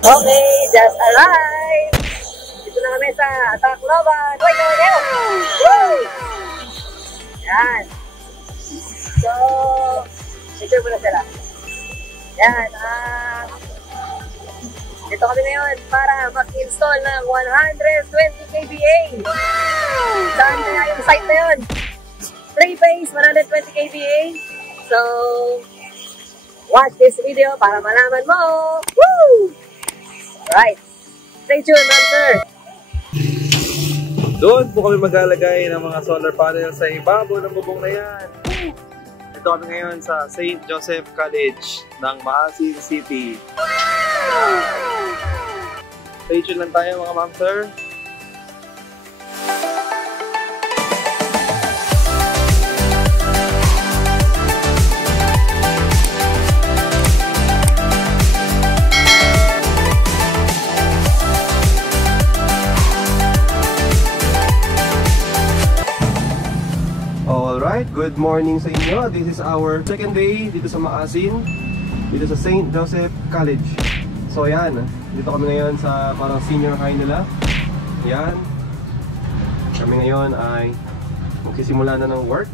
Okay, just arrived! Dito na kami sa Tacloban. Wait, Woo! Yan. So, picture mo na sila. Yan, dito kami ngayon para mag-install ng 120 kVA. Saan kaya yung site na yun? 3-phase, 120 kVA. So, watch this video para malaman mo. Woo! Alright. Stay tuned, ma'am, sir. Doon po kami maglalagay ng mga solar panels sa ibabaw ng bubong na yan. Ito kami ngayon sa St. Joseph College ng Maasin City. Stay tuned lang tayo mga ma'am, sir. Alright, good morning sa inyo. This is our second day dito sa Maasin, dito sa St. Joseph College. So yan, dito kami ngayon sa parang senior high nila. Yan, kami ngayon ay magsisimula na ng work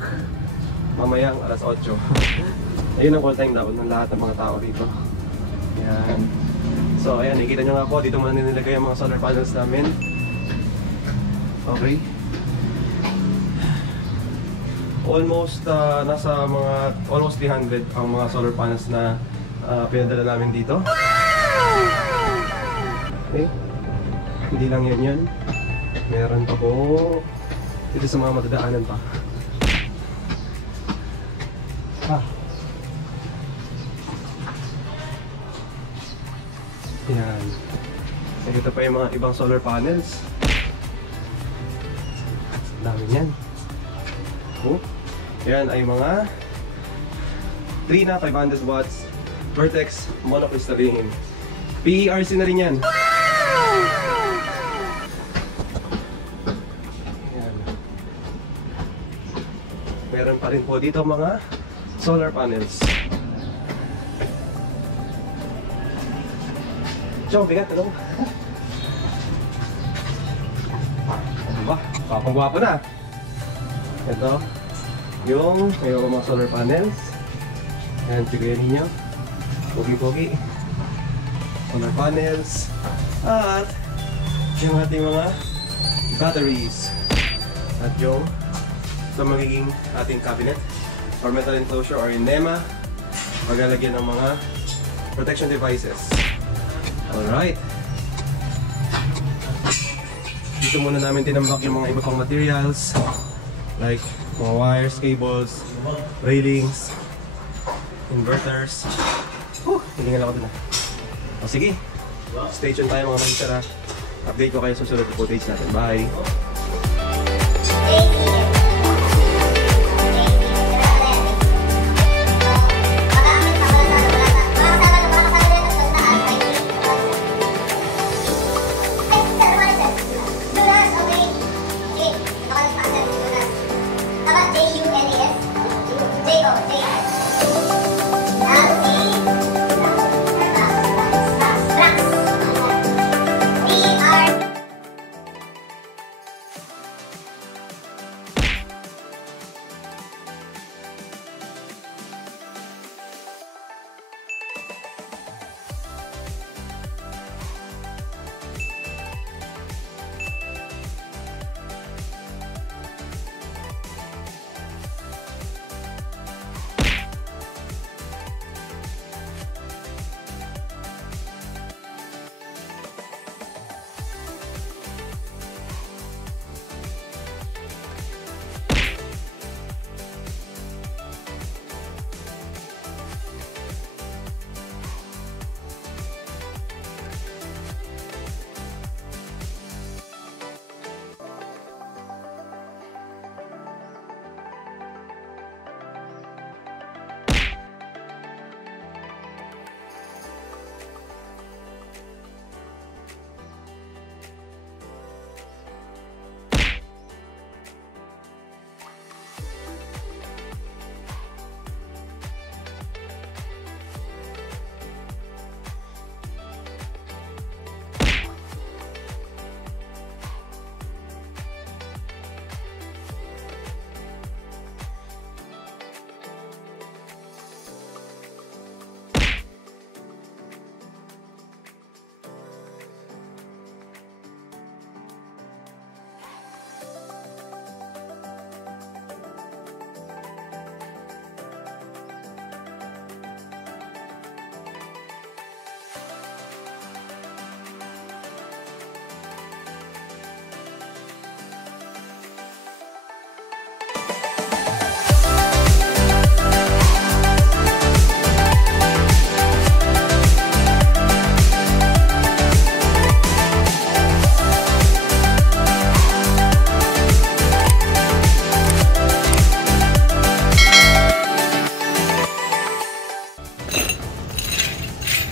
mamayang alas 8. Ayun ang call time dapat ng lahat ng mga tao dito. Yan. So ayan, nakikita nyo nga po, dito muna nilagay ang mga solar panels namin. Okay. Almost nasa mga almost 300 ang mga solar panels na pinadala namin dito. Okay. Hindi lang yan. Meron pa po dito sa mga matadaanan pa. Yan. Ito pa yung mga ibang solar panels. Dami yan. Yan ay mga 3 na 500 watts Vertex monocrystalline. PERC na rin yan. Yan. Meron pa rin po dito mga solar panels. Ciao, bigat, ano? Ano ba? Papang-gwapo na. Ito yung mga solar panels. Ayan, tignan ninyo. Pogi-pogi. Solar panels. At yung ating mga batteries. At yung ito magiging ating cabinet or metal enclosure or NEMA. Maglalagyan ng mga protection devices. Alright. Dito muna namin tinambak yung mga iba pang materials. Like mga wires, cables, railings, inverters. Hilingan ako dun. O sige, stay tuned tayo mga kansara. Update ko kayo sa susunod na footage natin. Bye!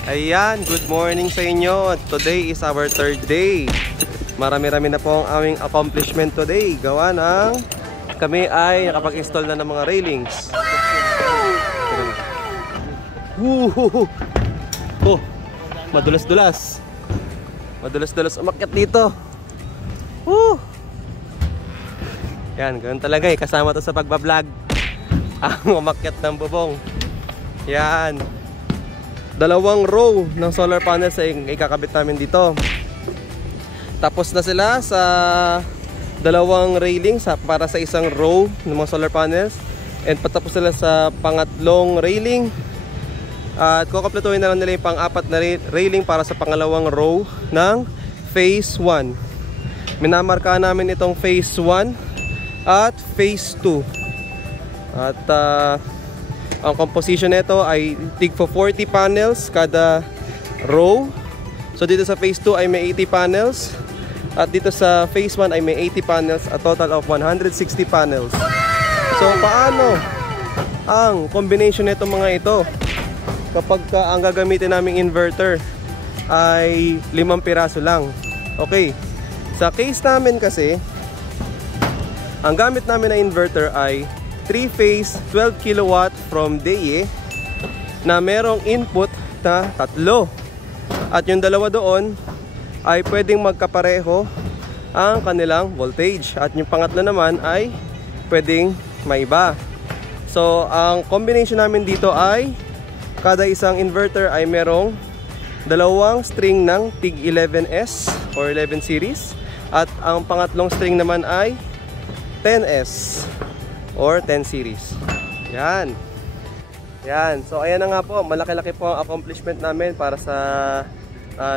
Ayan, good morning sa inyo. Today is our third day. Marami-rami na po ang aming accomplishment today. Gawa ng kami ay nakapag-install na ng mga railings. Woohoo! Oh, madulas-dulas. Madulas-dulas umakyat dito. Woo! Yan, ganun talaga eh. Kasama to sa pagbablog. Ang umakyat ng bubong. Yan. 2 row ng solar panels ay ikakabit namin dito. Tapos na sila sa 2 railings para sa isang row ng mga solar panels. And patapos sila sa pangatlong railing. At kukumpletuhin na lang nila yung pang-4 na railing para sa pangalawang row ng phase 1. Minamarka namin itong phase 1 at phase 2. At ang composition nito ay tig for 40 panels kada row. So dito sa phase 2 ay may 80 panels. At dito sa phase 1 ay may 80 panels. A total of 160 panels. So paano ang combination nito mga ito? Kapag ang gagamitin naming inverter ay 5 piraso lang. Okay. Sa case namin kasi, ang gamit namin na inverter ay 3-phase 12 kilowatt from DE na merong input na 3. At yung dalawa doon ay pwedeng magkapareho ang kanilang voltage. At yung pangatlo naman ay pwedeng maiba. So, ang combination namin dito ay kada isang inverter ay merong 2 string ng tig 11S or 11 series. At ang pangatlong string naman ay 10S or 10 series. Yan. Yan. So ayan na nga po, malaki-laki po ang accomplishment namin para sa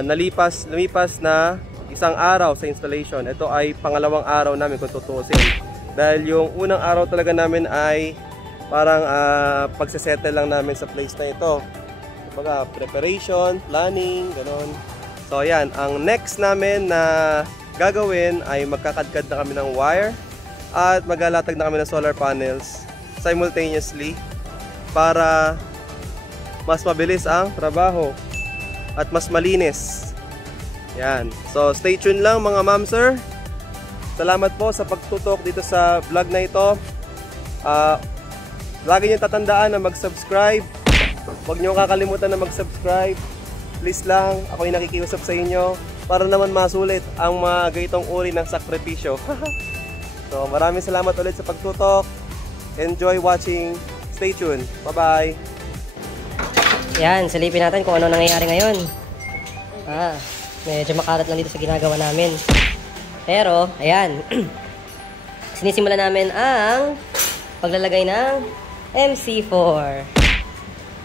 lumipas na isang araw sa installation. Ito ay pangalawang araw namin kung tutuusin. Dahil yung unang araw talaga namin ay parang pagsesettle lang namin sa place na ito. Kumbaga, preparation, planning, gano'n. So ayan, ang next namin na gagawin ay magkakadkad na kami ng wire at maglalatag na kami ng solar panels simultaneously para mas mabilis ang trabaho at mas malinis. Yan. So stay tuned lang mga ma'am sir. Salamat po sa pagtutok dito sa vlog na ito. Lagi nyo tatandaan na mag-subscribe. Huwag nyo kakalimutan na mag-subscribe. Please lang, ako'y nakikiusap sa inyo para naman masulit ang mga ganitong uri ng sakripisyo. So, maraming salamat ulit sa pagtutok. Enjoy watching. Stay tuned. Bye-bye. Yan, silipin natin kung ano nangyayari ngayon. Medyo makalat lang dito sa ginagawa namin. Pero, ayan. Sinisimulan namin ang paglalagay ng MC4.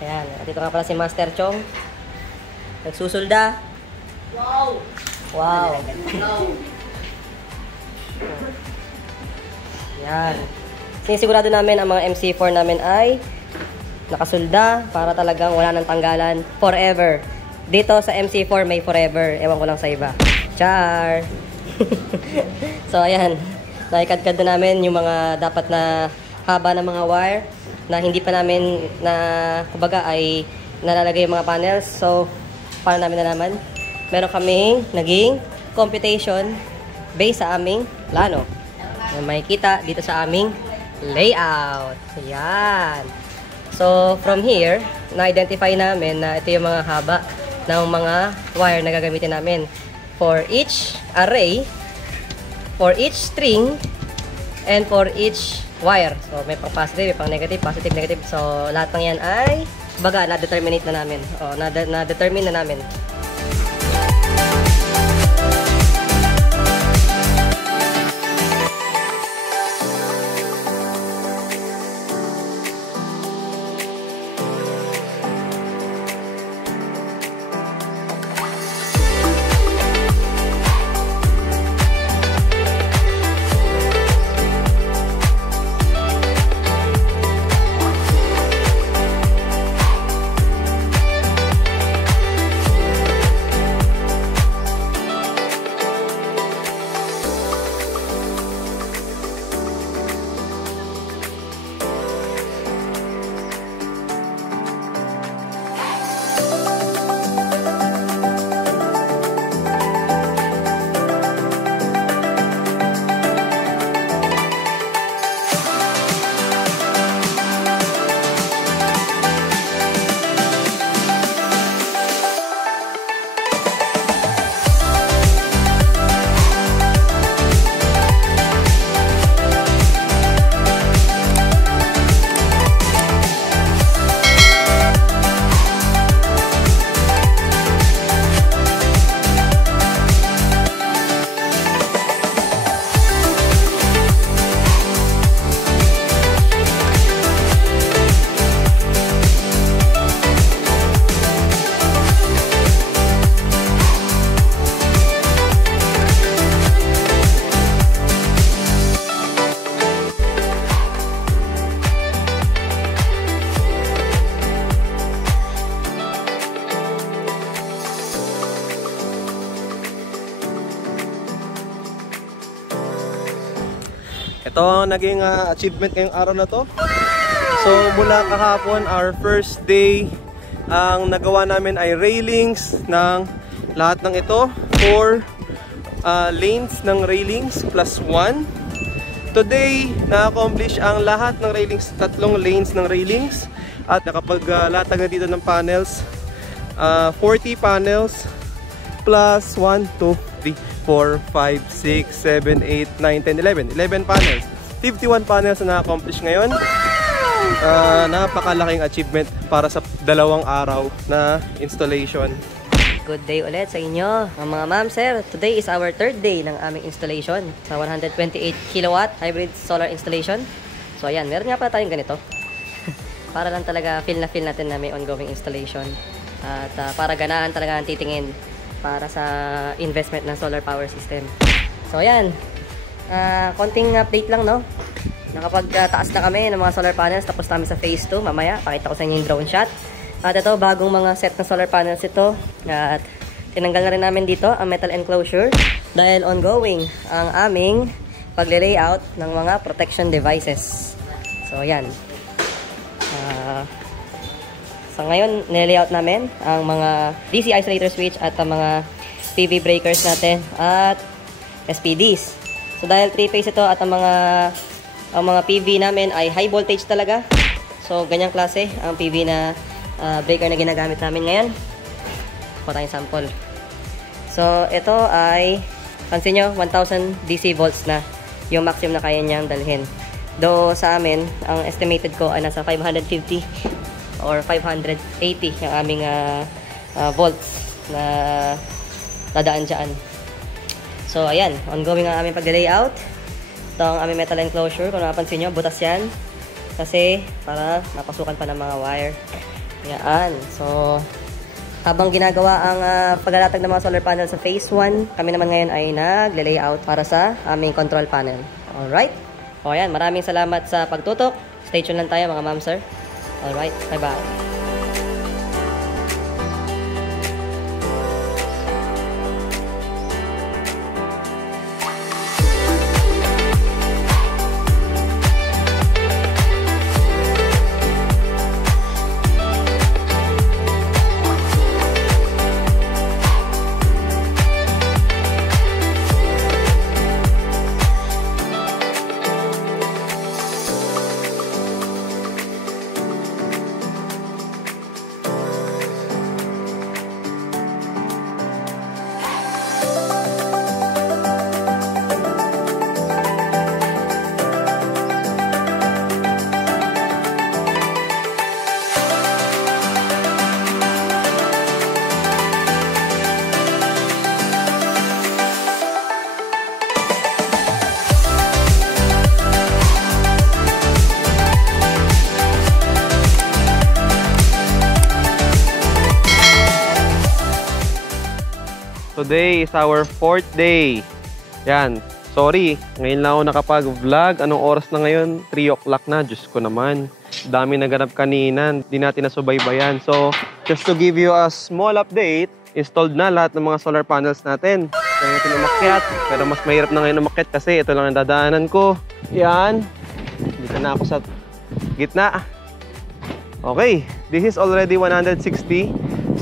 Ayan, at ito nga pala si Master Chong. Nagsusulda. Wow! Wow! Yan. Sinisigurado namin ang mga MC4 namin ay nakasulda para talagang wala nang tanggalan forever. Dito sa MC4 may forever. Ewan ko lang sa iba. Char! So ayan, nakikadkad na namin yung mga dapat na haba ng mga wire na hindi pa namin na kumbaga ay nalalagay yung mga panels. So paano namin nalaman? Meron kaming naging computation based sa aming plano. May kita dito sa aming layout. Ayan. So, from here, na-identify namin na ito yung mga haba ng mga wire na gagamitin namin. For each array, for each string, and for each wire. So, may pang positive, may pang negative, positive, negative. So, lahat ng yan ay, baga, na-determinate na namin. O, na-determine na namin. Ito ang naging achievement ngayong araw na to. So mula kahapon, our first day, ang nagawa namin ay railings ng lahat ng ito. 4 lanes ng railings plus 1. Today, na-accomplish ang lahat ng railings, 3 lanes ng railings. At nakapaglatag na dito ng panels, 40 panels plus 1, 2, 3, 4, 5, 6, 7, 8, 9, 10, 11. 11 panels. 51 panels na na-accomplish ngayon. Napakalaking achievement para sa 2 araw na installation. Good day ulit sa inyo, mga ma'am, sir. Today is our 3rd day ng aming installation sa 128 kilowatt hybrid solar installation. So ayan, meron nga pala tayong ganito. Para lang talaga feel natin na may ongoing installation. At para ganahan talaga ang titingin para sa investment ng solar power system. So ayan, konting update lang, no? Nakapagtaas na kami ng mga solar panels, tapos namin sa phase 2. Mamaya, pakita ko sa inyo yung drone shot. At ito, bagong mga set ng solar panels ito. At tinanggal na rin namin dito ang metal enclosure dahil ongoing ang aming pagle-layout ng mga protection devices. So ayan. So ngayon, nilayout namin ang mga DC isolator switch at ang mga PV breakers natin at SPDs. So dahil 3-phase ito at ang mga PV namin ay high voltage talaga. So ganyang klase ang PV na breaker na ginagamit namin ngayon. Kuha tayong sample. So ito ay, pansin nyo, 1000 DC volts na yung maximum na kaya niyang dalhin. Though sa amin, ang estimated ko ay nasa 550 or 580 yung aming volts na nadaan dyan. So ayan, ongoing ang aming pag-layout. Ito ang aming metal enclosure. Kung napansin nyo, butas yan kasi para napasukan pa ng mga wire. Yan. So habang ginagawa ang paglalatag ng mga solar panel sa phase 1, kami naman ngayon ay nagle-layout para sa aming control panel. Alright? O ayan, maraming salamat sa pagtutok. Stay tuned lang tayo, mga ma'am, sir. Alright, bye-bye. Today is our 4th day. Yan. Sorry, ngayon lang ako nakapag-vlog. Anong oras na ngayon? 3 o'clock na. Diyos ko naman. Dami naganap kanina. Hindi natin nasubaybayan. So, just to give you a small update, installed na lahat ng mga solar panels natin. Kaya natin umakyat. Pero mas mahirap na ngayon umakyat kasi ito lang ang dadaanan ko. Yan. Dito na ako sa gitna. Okay. This is already 160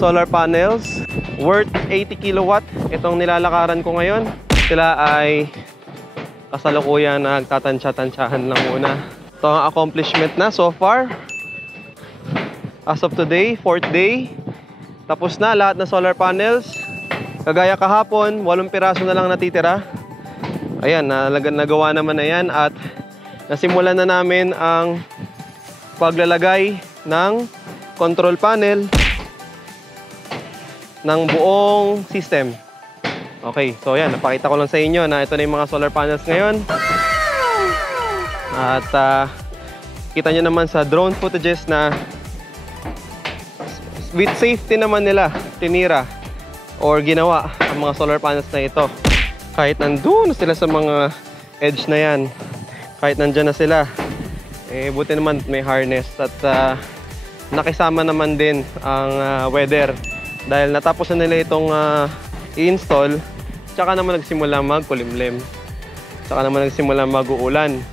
solar panels worth 80 kilowatt. Itong nilalakaran ko ngayon. Sila ay kasalukuyan nagtatansya-tansyahan lang muna. Ito ang accomplishment na so far. As of today, 4th day. Tapos na lahat ng solar panels. Kagaya kahapon, 8 piraso na lang natitira. Ayan, nagawa naman na yan. At nasimulan na namin ang paglalagay ng control panel ng buong system. Okay, so yan, napakita ko lang sa inyo na ito na yung mga solar panels ngayon. At kita nyo naman sa drone footages na with safety naman nila tinira or ginawa ang mga solar panels na ito. Kahit nandun sila sa mga edge na yan, kahit nandyan na sila, eh buti naman may harness at nakisama naman din ang weather. Dahil natapos na nila itong i-install, tsaka naman nagsimula magkulimlim. Tsaka naman nagsimula mag-uulan.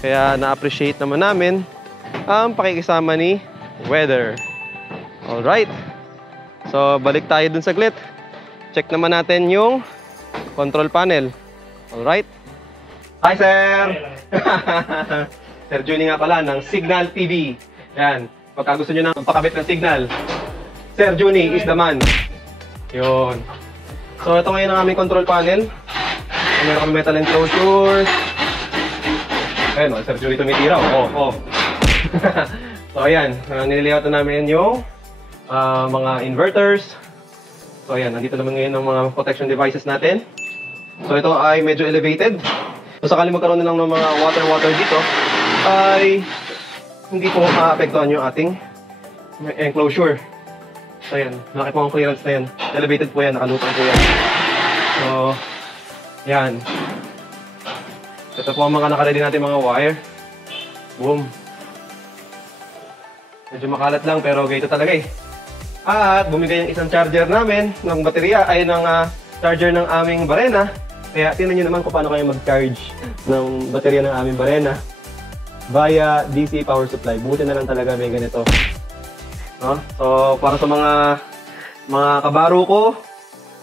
Kaya na-appreciate naman namin ang pakikisama ni Weather. Alright. So, balik tayo dun saglit. Check naman natin yung control panel. Alright. Hi, sir! Sir Juni nga pala ng Signal TV. Yan. Pagka gusto nyo na magpakabit ng signal, Sir Juni is the man. Yun. So, ito ngayon ang aming control panel. Meron kami metal enclosure. Ayun, Sir Juni tumitira. Oh. So, ayan. Nililihat na namin yung mga inverters. So, ayan. Nandito naman ngayon ang mga protection devices natin. So, ito ay medyo elevated. So, sakali magkaroon na lang ng mga water dito, ay hindi po maapektuhan yung ating enclosure. So, ayan. Malaki po ang clearance na yan. Elevated po yan. Nakalutang po yan. So, yan. Ito po ang mga nakaredy natin mga wire. Boom. Medyo makalat lang pero ganito talaga eh. At bumigay yung isang charger namin ng baterya ay ng charger ng aming Barena. Kaya tingnan nyo naman kung paano kayo mag-charge ng baterya ng aming Barena via DC power supply. Buti na lang talaga may ganito. No? So para sa mga kabaro ko,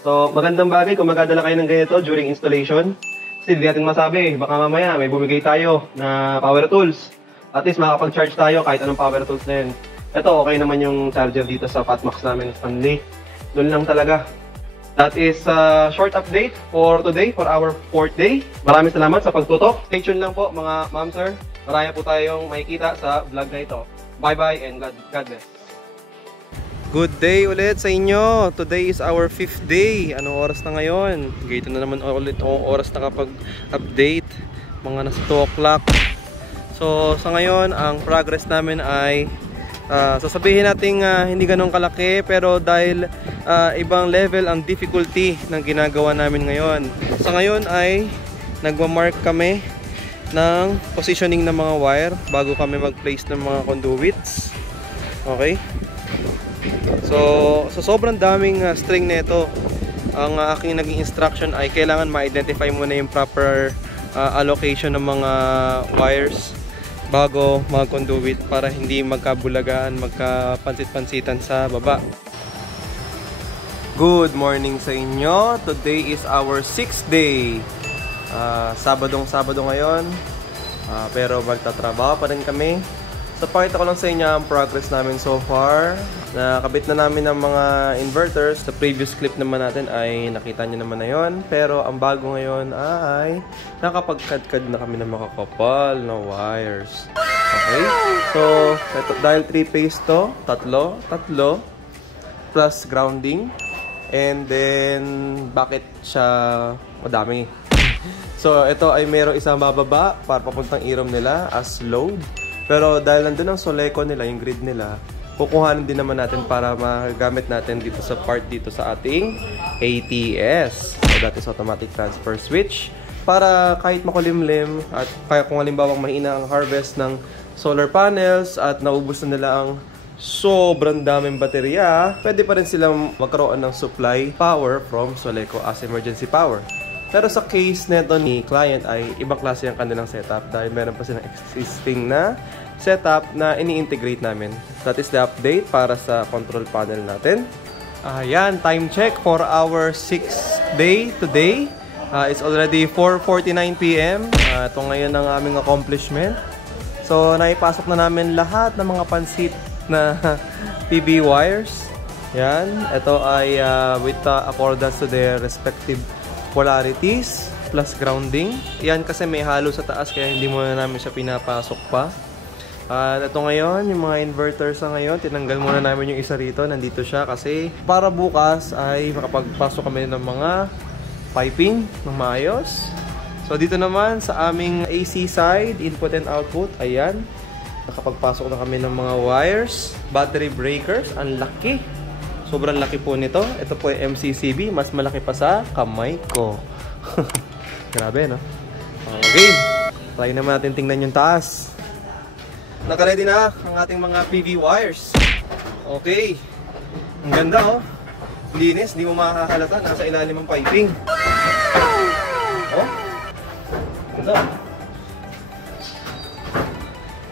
so magandang bagay kung magdadala kayo ng ganito during installation. Kasi hindi natin masabi, baka mamaya may bumigay tayo na power tools. At least makakapag-charge tayo kahit anong power tools na yun. Ito, okay naman yung charger dito sa Fatmax namin, Stanley. Doon lang talaga. That is a short update for today, for our 4th day. Maraming salamat sa pagtutok. Stay tuned lang po mga ma'am, sir. Marami po tayong makikita sa vlog na ito. Bye-bye and God bless. Good day ulit sa inyo. Today is our 5th day. Anong oras na ngayon? Gito na naman ulit ang oras na kapag-update. Mga nasa 2 o'clock. So sa ngayon, ang progress namin ay sasabihin natin hindi ganun kalaki, pero dahil ibang level ang difficulty ng ginagawa namin ngayon. Sa ngayon ay nagmamark kami ng positioning ng mga wire bago kami mag-place ng mga conduits. Okay? So sobrang daming string nito, ang aking naging instruction ay kailangan ma-identify muna yung proper allocation ng mga wires bago mag-conduit para hindi magkabulagaan, magkapansit-pansitan sa baba. Good morning sa inyo. Today is our 6th day. Sabado ngayon. Pero magtatrabaho pa rin kami. So pakita ko lang sa inyo ang progress namin so far. Nakabit na namin ang mga inverters. Sa previous clip naman natin ay nakita nyo naman na yun. Pero ang bago ngayon ay nakapagkadkad na kami ng makakapal na wires. Okay? So dahil 3-phase to, tatlo plus grounding. And then bakit siya madami? So ito ay mayroong isang bababa para papuntang irom nila as load. Pero dahil nandun ang Soleco nila, yung grid nila, kukuhanin din naman natin para magamit natin dito sa part dito sa ating ATS. So that is automatic transfer switch. Para kahit makulimlim at kaya kung halimbawang mahina ang harvest ng solar panels at naubos na nila ang sobrang daming baterya, pwede pa rin silang magkaroon ng supply power from Soleco as emergency power. Pero sa case neto ni client ay ibang klase ang kanilang setup dahil meron pa silang existing na setup na ini-integrate namin. That is the update para sa control panel natin. Ayan, time check for our 6th day today. It's already 4:49 PM. Ito ngayon ang aming accomplishment. So, naipasok na namin lahat ng mga pansit na PV wires. Yan, ito ay with accordance to their respective polarities plus grounding. Yan kasi may halo sa taas kaya hindi muna namin siya pinapasok pa. At ito ngayon, yung mga inverters sa ngayon, tinanggal muna namin yung isa rito. Nandito siya kasi para bukas ay makapagpasok kami ng mga piping ng maayos. So dito naman sa aming AC side, input and output, ayan. Nakapagpasok na kami ng mga wires, battery breakers, ang laki. Sobrang laki po nito. Ito po yung MCCB. Mas malaki pa sa kamay ko. Grabe, no? Okay. Try naman natin tingnan yung taas. Naka-ready na ang ating mga PV wires. Okay. Ang ganda, oh. Linis. Hindi mo makakahalata. Nasa ilalim ang piping. Oh. Ganda.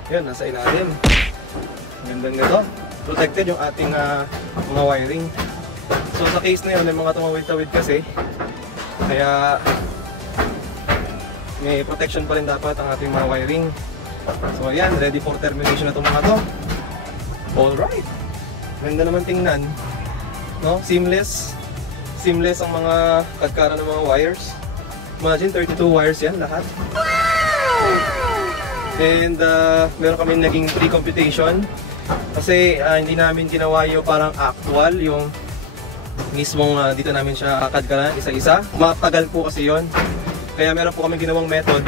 Yun, nasa ilalim. Ganda nito. Protected yung ating mga wiring. So sa case na yun, may mga tumawid-tawid kasi. Kaya may protection pa rin dapat ang ating mga wiring. So ayan, ready for termination na itong mga to. Alright. Ganda naman tingnan. No? Seamless. Seamless ang mga kadkara ng mga wires. Imagine 32 wires yan lahat. And meron kami naging pre-computation. Kasi hindi namin ginawa yung parang actual, yung mismong dito namin siya kadkaran isa-isa. Matagal po kasi yon. Kaya meron po kami ginawang method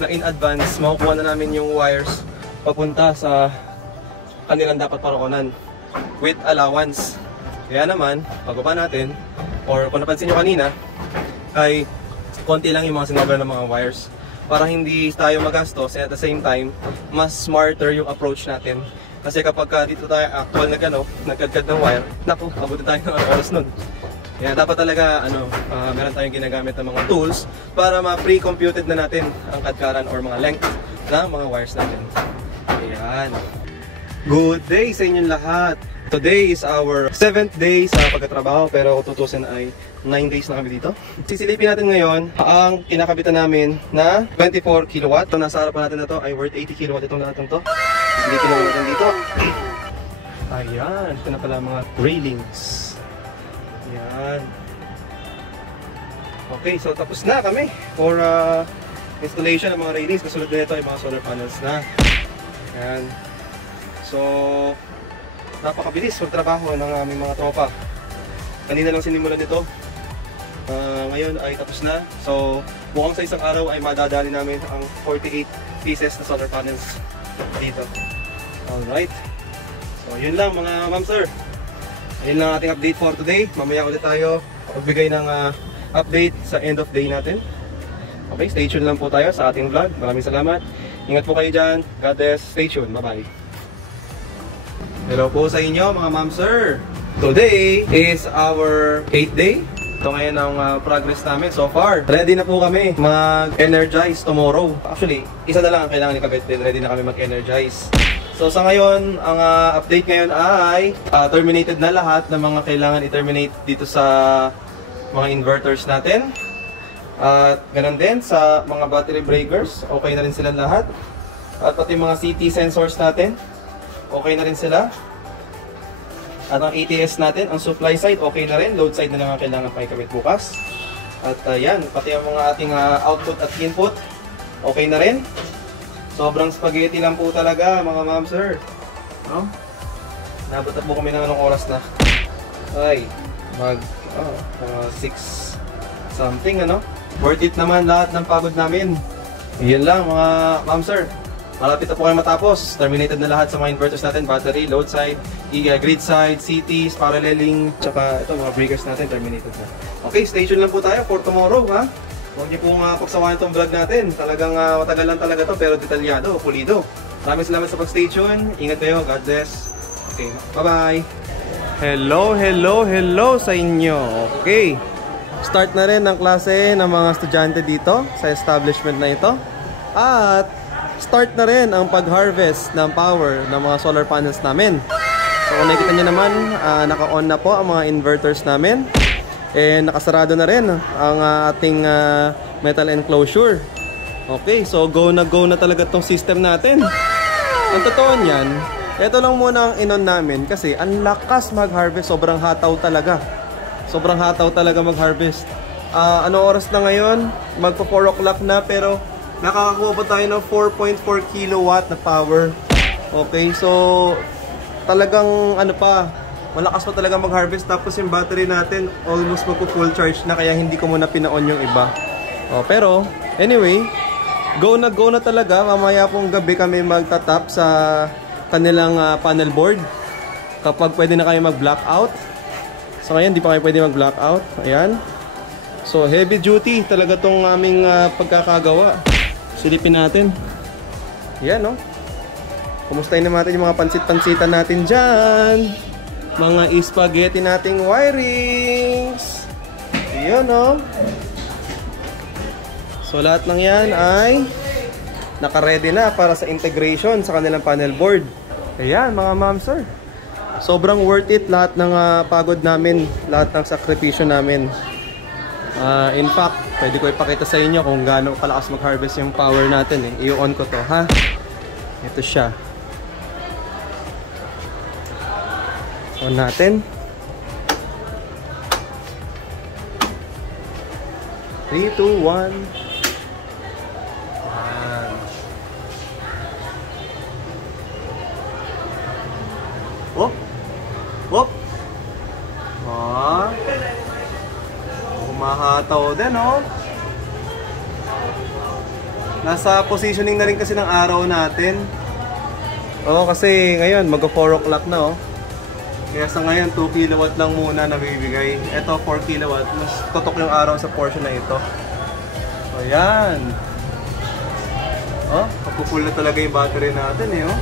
na in advance makukuha na namin yung wires papunta sa kanilang dapat paroonan with allowance. Kaya naman, pagbaba natin, or kung napansin nyo kanina, ay konti lang yung mga sinobra ng mga wires para hindi tayo magastos and at the same time, mas smarter yung approach natin. Kasi kapag dito tayo actual na nagkadkad ng wire, naku, abutin tayo ng oras nun. Kaya dapat talaga meron tayong ginagamit ng mga tools para ma-pre-computed na natin ang kadkaran or mga length ng mga wires natin. Ayan. Good day sa inyong lahat! Today is our 7th day sa pagkatrabaho, pero kung tutusin ay 9 days na kami dito. Sisilipin natin ngayon ang kinakabitan namin na 24 kilowatt. Ito nasa harapan natin na to ay worth 80 kilowatt itong natin to. Silipin natin dito. Ayan, ito na pala mga railings. Ayan. Okay, so tapos na kami for installation ng mga railings. Kasunod na ito ay mga solar panels na. Ayan. So, napakabilis ng trabaho ng aming mga tropa. Kanina lang sinimulan nito. Ngayon ay tapos na. So, mukhang sa isang araw ay madadali namin ang 48 pieces na solar panels dito. Alright. So, yun lang mga ma'am sir. Yun lang ating update for today. Mamaya ulit tayo magbigay ng update sa end of day natin. Okay, stay tuned lang po tayo sa ating vlog. Maraming salamat. Ingat po kayo dyan. God bless. Stay tuned. Bye-bye. Hello po sa inyo mga ma'am sir. Today is our 8th day. Ito ngayon ang progress namin so far. Ready na po kami mag-energize tomorrow. Actually, isa na lang ang kailangan ikabit din. Ready na kami mag-energize. So sa ngayon, ang update ngayon ay terminated na lahat ng mga kailangan i-terminate dito sa mga inverters natin. At ganun din sa mga battery breakers, okay na rin sila lahat. At pati mga CT sensors natin, okay na rin sila. At ang ATS natin, ang supply side, okay na rin. Load side na lang ang kailangan pa ikabit bukas. At yan, pati ang mga ating output at input, okay na rin. Sobrang spaghetti lang po talaga mga ma'am sir. No? Nabot na po kami ng anong oras na. Ay, mag 6 something ano. Worth it naman lahat ng pagod namin. Yan lang mga ma'am sir. Malapit na po kayo matapos. Terminated na lahat sa mga inverters natin. Battery, load side, grid side, CTs, paralleling, tsaka ito mga breakers natin terminated na. Okay, stay tuned lang po tayo for tomorrow ha. Huwag niyo pong pagsawahan itong vlog natin. Talagang matagal lang talaga to pero detalyado, pulido. Maraming salamat sa pag-stay tuned. Ingat kayo. God bless. Okay, bye-bye. Hello sa inyo. Okay. Start na rin ang klase ng mga estudyante dito sa establishment na ito. At start na rin ang pag-harvest ng power ng mga solar panels namin. So kung nakikita nyo naman, naka-on na po ang mga inverters namin. And nakasarado na rin ang ating metal enclosure. Okay, so go na talaga tong system natin. Ang totoo niyan, ito lang muna ang inon namin kasi ang lakas mag-harvest, sobrang hataw talaga. Sobrang hataw talaga mag-harvest. Ano oras na ngayon? Magpo 4 o'clock na pero nakakakuha pa tayo ng 4.4 kilowatt na power. Okay, so talagang malakas pa talaga mag-harvest. Tapos yung battery natin almost magpo-full charge na kaya hindi ko muna pina-on yung iba. Pero anyway, go na talaga. Mamaya pong gabi kami magtatap sa kanilang panel board. Kapag pwede na kayo mag-blackout. So ngayon di pa kayo pwede mag-blackout. Ayan. So heavy duty talaga tong aming pagkakagawa. Silipin natin. Yan no. Kumustahin natin yung mga pansit-pansitan natin dyan. Mga spaghetti nating wirings. Ayan no. So lahat ng yan ay naka-ready na para sa integration sa kanilang panel board. Ayan mga ma'am sir, sobrang worth it lahat ng pagod namin, lahat ng sakripisyo namin. In fact, pwede ko ipakita sa inyo kung gaano kalakas mag-harvest yung power natin eh. I-on ko to ha. Ito siya. On natin. 3, 2, 1. Ayan. Oh. Oh. Ah. Umahataw din, oh. Nasa positioning na rin kasi ng araw natin. Oh, kasi ngayon mag 4 o'clock na, oh. Kaya sa ngayon 2 kilowatt lang muna nabibigay. Ito 4 kilowatt. Mas tutok yung araw sa portion na ito. So yan. Oh, kapupull na talaga yung battery natin eh, oh.